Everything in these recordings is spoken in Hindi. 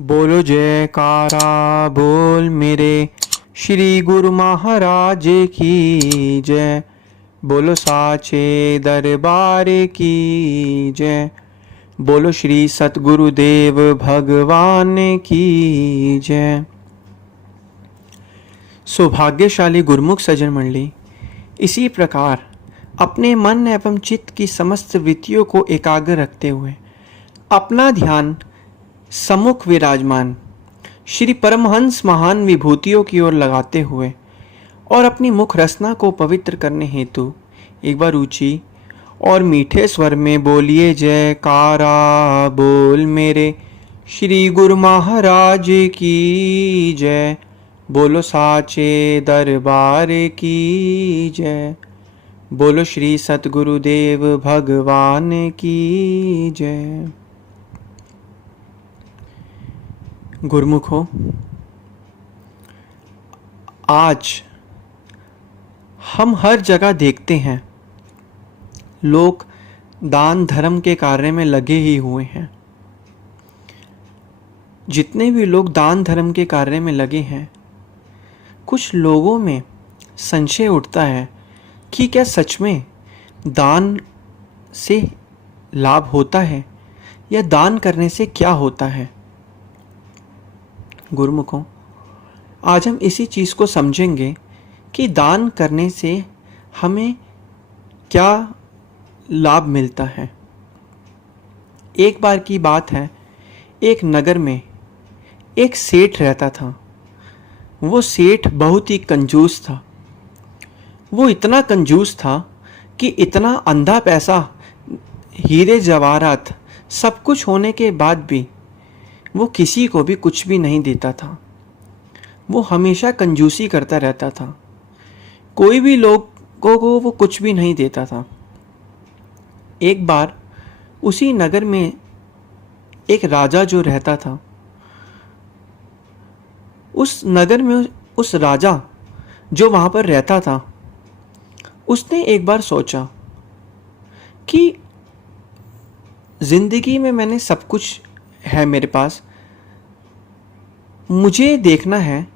बोलो जयकारा बोल मेरे श्री गुरु महाराज की जय। बोलो साचे दरबार की जय। बोलो श्री सतगुरुदेव भगवान की जय। सौभाग्यशाली गुरुमुख सज्जन मंडली, इसी प्रकार अपने मन एवं चित्त की समस्त वृत्तियों को एकाग्र रखते हुए अपना ध्यान सम्मुख विराजमान श्री परमहंस महान विभूतियों की ओर लगाते हुए और अपनी मुख रसना को पवित्र करने हेतु एक बार ऊंची और मीठे स्वर में बोलिए जयकारा बोल मेरे श्री गुरु महाराज की जय। बोलो साचे दरबार की जय। बोलो श्री सतगुरुदेव भगवान की जय। गुरुमुखो, आज हम हर जगह देखते हैं लोग दान धर्म के कार्य में लगे ही हुए हैं। जितने भी लोग दान धर्म के कार्य में लगे हैं, कुछ लोगों में संशय उठता है कि क्या सच में दान से लाभ होता है या दान करने से क्या होता है। गुरुमुखों, आज हम इसी चीज़ को समझेंगे कि दान करने से हमें क्या लाभ मिलता है। एक बार की बात है, एक नगर में एक सेठ रहता था। वो सेठ बहुत ही कंजूस था। वो इतना कंजूस था कि इतना अंधा पैसा, हीरे जवाहरात सब कुछ होने के बाद भी वो किसी को भी कुछ भी नहीं देता था। वो हमेशा कंजूसी करता रहता था। कोई भी लोगों को वो कुछ भी नहीं देता था। एक बार उसी नगर में एक राजा जो रहता था, उस नगर में उस राजा जो वहाँ पर रहता था, उसने एक बार सोचा कि ज़िंदगी में मैंने सब कुछ है मेरे पास, मुझे देखना है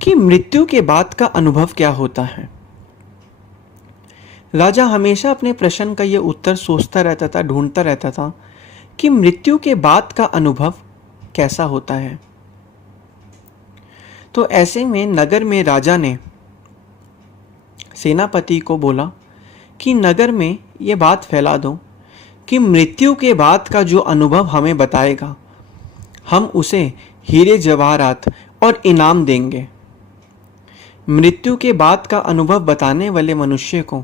कि मृत्यु के बाद का अनुभव क्या होता है। राजा हमेशा अपने प्रश्न का यह उत्तर सोचता रहता था, ढूंढता रहता था कि मृत्यु के बाद का अनुभव कैसा होता है। तो ऐसे में नगर में राजा ने सेनापति को बोला कि नगर में ये बात फैला दो कि मृत्यु के बाद का जो अनुभव हमें बताएगा, हम उसे हीरे जवाहरात और इनाम देंगे। मृत्यु के बाद का अनुभव बताने वाले मनुष्य को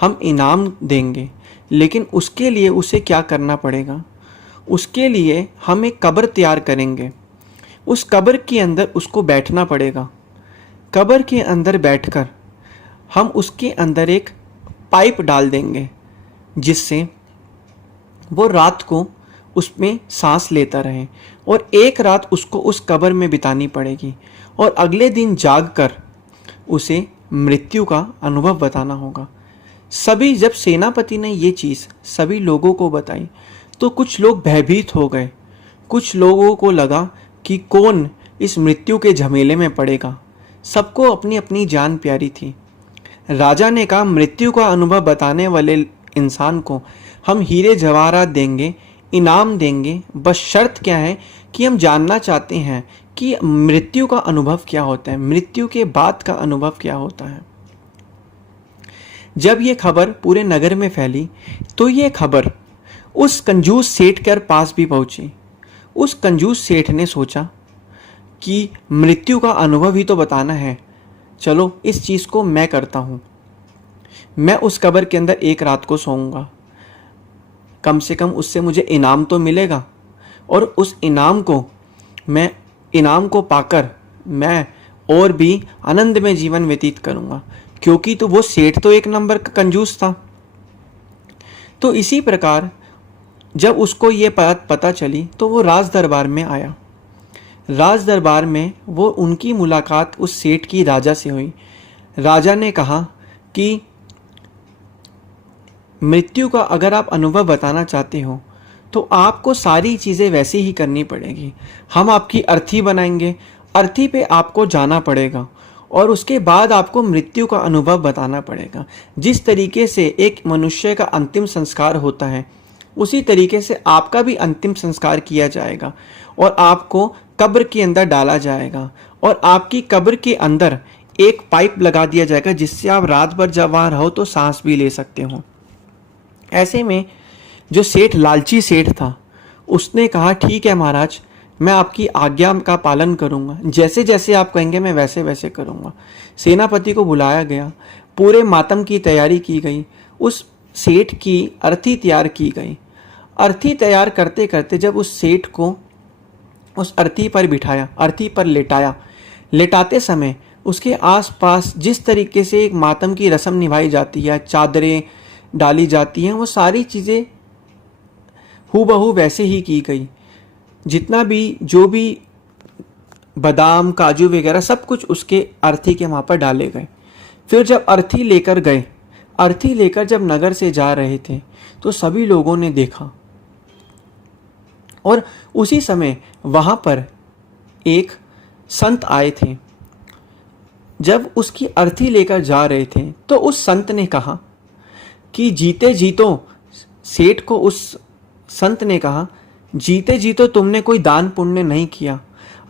हम इनाम देंगे, लेकिन उसके लिए उसे क्या करना पड़ेगा। उसके लिए हम एक कब्र तैयार करेंगे। उस कब्र के अंदर उसको बैठना पड़ेगा। कब्र के अंदर बैठकर हम उसके अंदर एक पाइप डाल देंगे, जिससे वो रात को उसमें सांस लेता रहे, और एक रात उसको उस कब्र में बितानी पड़ेगी, और अगले दिन जागकर उसे मृत्यु का अनुभव बताना होगा। जब सेनापति ने ये चीज़ सभी लोगों को बताई तो कुछ लोग भयभीत हो गए। कुछ लोगों को लगा कि कौन इस मृत्यु के झमेले में पड़ेगा। सबको अपनी अपनी जान प्यारी थी। राजा ने कहा, मृत्यु का अनुभव बताने वाले इंसान को हम हीरे जवाहरात देंगे, इनाम देंगे। बस शर्त क्या है कि हम जानना चाहते हैं कि मृत्यु का अनुभव क्या होता है, मृत्यु के बाद का अनुभव क्या होता है। जब ये खबर पूरे नगर में फैली तो ये खबर उस कंजूस सेठ के पास भी पहुंची। उस कंजूस सेठ ने सोचा कि मृत्यु का अनुभव ही तो बताना है, चलो इस चीज़ को मैं करता हूँ। मैं उस कब्र के अंदर एक रात को सोऊंगा, कम से कम उससे मुझे इनाम तो मिलेगा, और उस इनाम को पाकर मैं और भी आनंद में जीवन व्यतीत करूंगा, क्योंकि तो वो सेठ तो एक नंबर का कंजूस था। तो इसी प्रकार जब उसको ये बात पता चली तो वो राज दरबार में आया। राज दरबार में वो उनकी मुलाकात उस सेठ की राजा से हुई। राजा ने कहा कि मृत्यु का अगर आप अनुभव बताना चाहते हो तो आपको सारी चीज़ें वैसे ही करनी पड़ेगी। हम आपकी अर्थी बनाएंगे, अर्थी पे आपको जाना पड़ेगा और उसके बाद आपको मृत्यु का अनुभव बताना पड़ेगा। जिस तरीके से एक मनुष्य का अंतिम संस्कार होता है, उसी तरीके से आपका भी अंतिम संस्कार किया जाएगा और आपको कब्र के अंदर डाला जाएगा और आपकी कब्र के अंदर एक पाइप लगा दिया जाएगा जिससे आप रात भर जब वहाँ रहो तो सांस भी ले सकते हो। ऐसे में जो सेठ लालची सेठ था, उसने कहा ठीक है महाराज, मैं आपकी आज्ञा का पालन करूंगा, जैसे जैसे आप कहेंगे मैं वैसे वैसे करूंगा। सेनापति को बुलाया गया, पूरे मातम की तैयारी की गई, उस सेठ की अर्थी तैयार की गई। अर्थी तैयार करते करते जब उस सेठ को उस अर्थी पर बिठाया, अर्थी पर लेटाया, लेटाते समय उसके आसपास जिस तरीके से एक मातम की रस्म निभाई जाती है, चादरें डाली जाती हैं, वो सारी चीज़ें हूबहू वैसे ही की गई। जितना भी जो भी बादाम काजू वगैरह सब कुछ उसके अर्थी के वहाँ पर डाले गए। फिर जब अर्थी लेकर गए, अर्थी लेकर जब नगर से जा रहे थे तो सभी लोगों ने देखा और उसी समय वहाँ पर एक संत आए थे। जब उसकी अर्थी लेकर जा रहे थे तो उस संत ने कहा कि जीते जीतो, सेठ को उस संत ने कहा, जीते जी तो तुमने कोई दान पुण्य नहीं किया,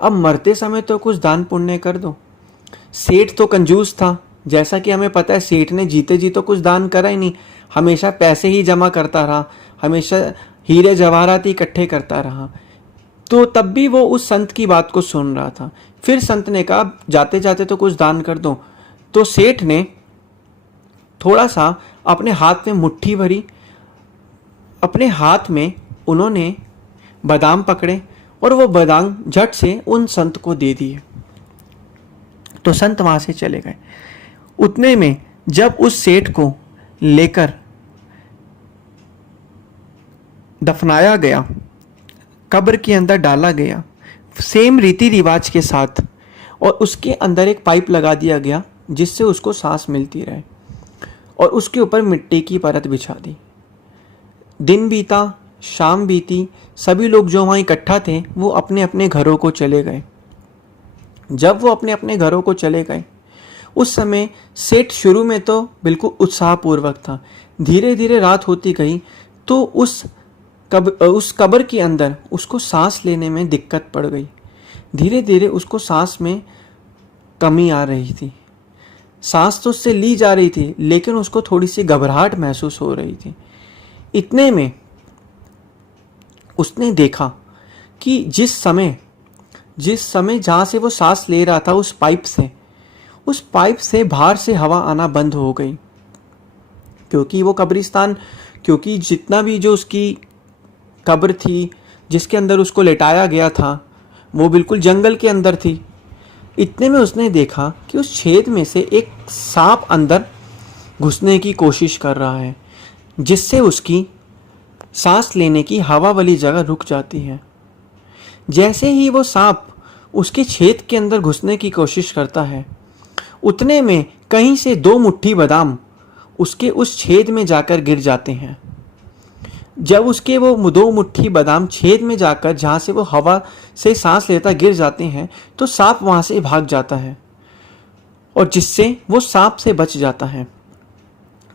अब मरते समय तो कुछ दान पुण्य कर दो। सेठ तो कंजूस था, जैसा कि हमें पता है सेठ ने जीते जी तो कुछ दान करा ही नहीं, हमेशा पैसे ही जमा करता रहा, हमेशा हीरे जवाहरात इकट्ठे करता रहा। तो तब भी वो उस संत की बात को सुन रहा था। फिर संत ने कहा जाते जाते तो कुछ दान कर दो। तो सेठ ने थोड़ा सा अपने हाथ में मुट्ठी भरी, अपने हाथ में उन्होंने बादाम पकड़े और वो बादाम झट से उन संत को दे दिए। तो संत वहां से चले गए। उतने में जब उस सेठ को लेकर दफनाया गया, कब्र के अंदर डाला गया सेम रीति रिवाज के साथ, और उसके अंदर एक पाइप लगा दिया गया जिससे उसको सांस मिलती रहे और उसके ऊपर मिट्टी की परत बिछा दी। दिन बीता, शाम बीती, सभी लोग जो वहाँ इकट्ठा थे वो अपने अपने घरों को चले गए। जब वो अपने अपने घरों को चले गए, उस समय सेठ शुरू में तो बिल्कुल उत्साहपूर्वक था। धीरे धीरे रात होती गई तो उस कब्र के अंदर उसको सांस लेने में दिक्कत पड़ गई। धीरे धीरे उसको सांस में कमी आ रही थी। सांस तो उससे ली जा रही थी लेकिन उसको थोड़ी सी घबराहट महसूस हो रही थी। इतने में उसने देखा कि जिस समय जहाँ से वो सांस ले रहा था उस पाइप से बाहर से हवा आना बंद हो गई, क्योंकि वो कब्रिस्तान, क्योंकि जितना भी जो उसकी कब्र थी जिसके अंदर उसको लेटाया गया था वो बिल्कुल जंगल के अंदर थी। इतने में उसने देखा कि उस छेद में से एक सांप अंदर घुसने की कोशिश कर रहा है, जिससे उसकी सांस लेने की हवा वाली जगह रुक जाती है। जैसे ही वो सांप उसके छेद के अंदर घुसने की कोशिश करता है, उतने में कहीं से 2 मुट्ठी बादाम उसके उस छेद में जाकर गिर जाते हैं। जब उसके वो 2 मुट्ठी बादाम छेद में जाकर जहाँ से वो हवा से सांस लेता गिर जाते हैं तो सांप वहाँ से भाग जाता है और जिससे वो सांप से बच जाता है।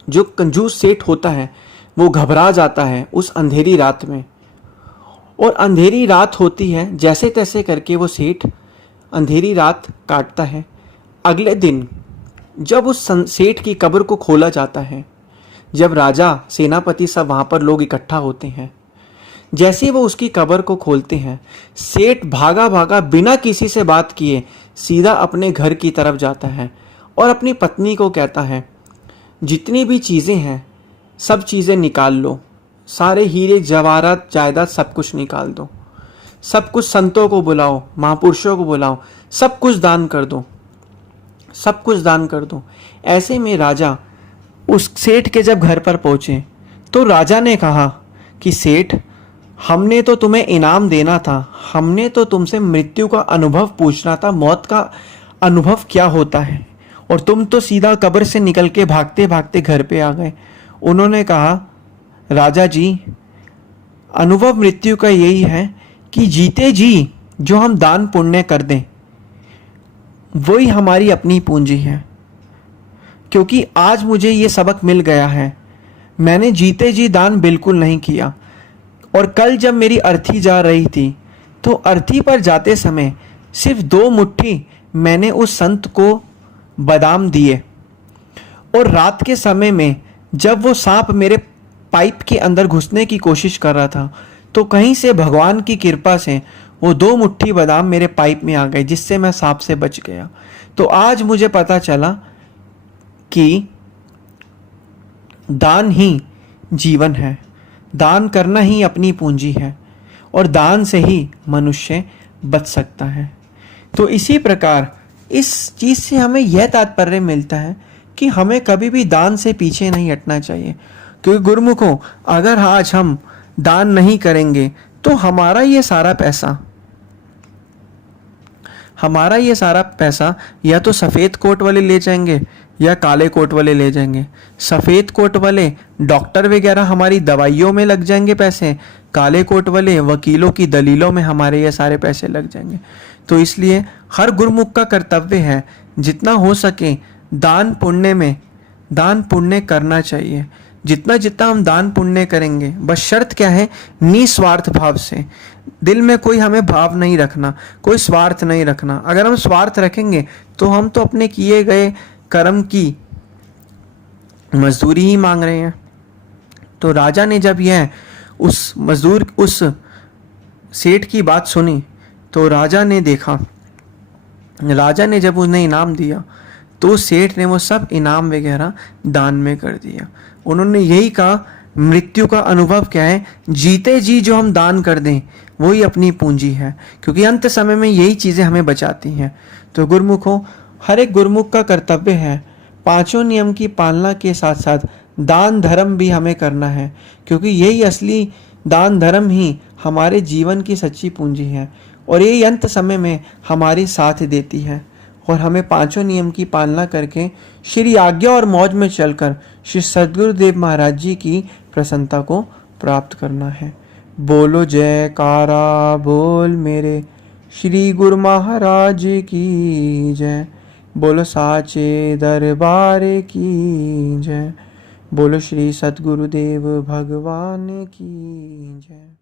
जो कंजूस सेठ होता है वो घबरा जाता है उस अंधेरी रात में, और अंधेरी रात होती है, जैसे तैसे करके वो सेठ अंधेरी रात काटता है। अगले दिन जब उस सेठ की कब्र को खोला जाता है, जब राजा सेनापति सब वहाँ पर लोग इकट्ठा होते हैं, जैसे वो उसकी कब्र को खोलते हैं, सेठ भागा भागा बिना किसी से बात किए सीधा अपने घर की तरफ जाता है और अपनी पत्नी को कहता है जितनी भी चीज़ें हैं सब चीज़ें निकाल लो, सारे हीरे जवाहरात जायदाद सब कुछ निकाल दो, सब कुछ संतों को बुलाओ, महापुरुषों को बुलाओ, सब कुछ दान कर दो, सब कुछ दान कर दो। ऐसे में राजा उस सेठ के जब घर पर पहुँचे तो राजा ने कहा कि सेठ, हमने तो तुम्हें इनाम देना था, हमने तो तुमसे मृत्यु का अनुभव पूछना था, मौत का अनुभव क्या होता है, और तुम तो सीधा कब्र से निकल के भागते भागते घर पे आ गए। उन्होंने कहा राजा जी, अनुभव मृत्यु का यही है कि जीते जी जो हम दान पुण्य कर दें वही हमारी अपनी पूंजी है। क्योंकि आज मुझे ये सबक मिल गया है, मैंने जीते जी दान बिल्कुल नहीं किया। और कल जब मेरी अर्थी जा रही थी तो अर्थी पर जाते समय सिर्फ 2 मुट्ठी मैंने उस संत को बादाम दिए। और रात के समय में जब वो सांप मेरे पाइप के अंदर घुसने की कोशिश कर रहा था तो कहीं से भगवान की कृपा से वो 2 मुट्ठी बादाम मेरे पाइप में आ गए, जिससे मैं सांप से बच गया। तो आज मुझे पता चला कि दान ही जीवन है, दान करना ही अपनी पूंजी है और दान से ही मनुष्य बच सकता है। तो इसी प्रकार इस चीज़ से हमें यह तात्पर्य मिलता है कि हमें कभी भी दान से पीछे नहीं हटना चाहिए। क्योंकि गुरुमुखों, अगर आज हम दान नहीं करेंगे तो हमारा ये सारा पैसा या तो सफ़ेद कोट वाले ले जाएंगे या काले कोट वाले ले जाएंगे। सफ़ेद कोट वाले डॉक्टर वगैरह हमारी दवाइयों में लग जाएंगे पैसे, काले कोट वाले वकीलों की दलीलों में हमारे ये सारे पैसे लग जाएंगे। तो इसलिए हर गुरुमुख का कर्तव्य है जितना हो सके दान पुण्य करना चाहिए। जितना जितना हम दान पुण्य करेंगे, बस शर्त क्या है, निस्वार्थ भाव से। दिल में कोई हमें भाव नहीं रखना, कोई स्वार्थ नहीं रखना। अगर हम स्वार्थ रखेंगे तो हम तो अपने किए गए कर्म की मजदूरी ही मांग रहे हैं। तो राजा ने जब यह उस सेठ की बात सुनी तो राजा ने जब उन्हें इनाम दिया तो सेठ ने वो सब इनाम वगैरह दान में कर दिया। उन्होंने यही कहा, मृत्यु का अनुभव क्या है, जीते जी जो हम दान कर दें वही अपनी पूंजी है। क्योंकि अंत समय में यही चीज़ें हमें बचाती हैं। तो गुरुमुखों, हर एक गुरुमुख का कर्तव्य है 5 नियम की पालना के साथ साथ दान धर्म भी हमें करना है। क्योंकि यही असली दान धर्म ही हमारे जीवन की सच्ची पूंजी है और यही अंत समय में हमारी साथ देती है। और हमें 5 नियम की पालना करके श्री आज्ञा और मौज में चलकर श्री सद्गुरुदेव महाराज जी की प्रसन्नता को प्राप्त करना है। बोलो जयकारा बोल मेरे श्री गुरु महाराज की जय। बोलो साचे दरबार की जय। बोलो श्री सद्गुरुदेव भगवान की जय।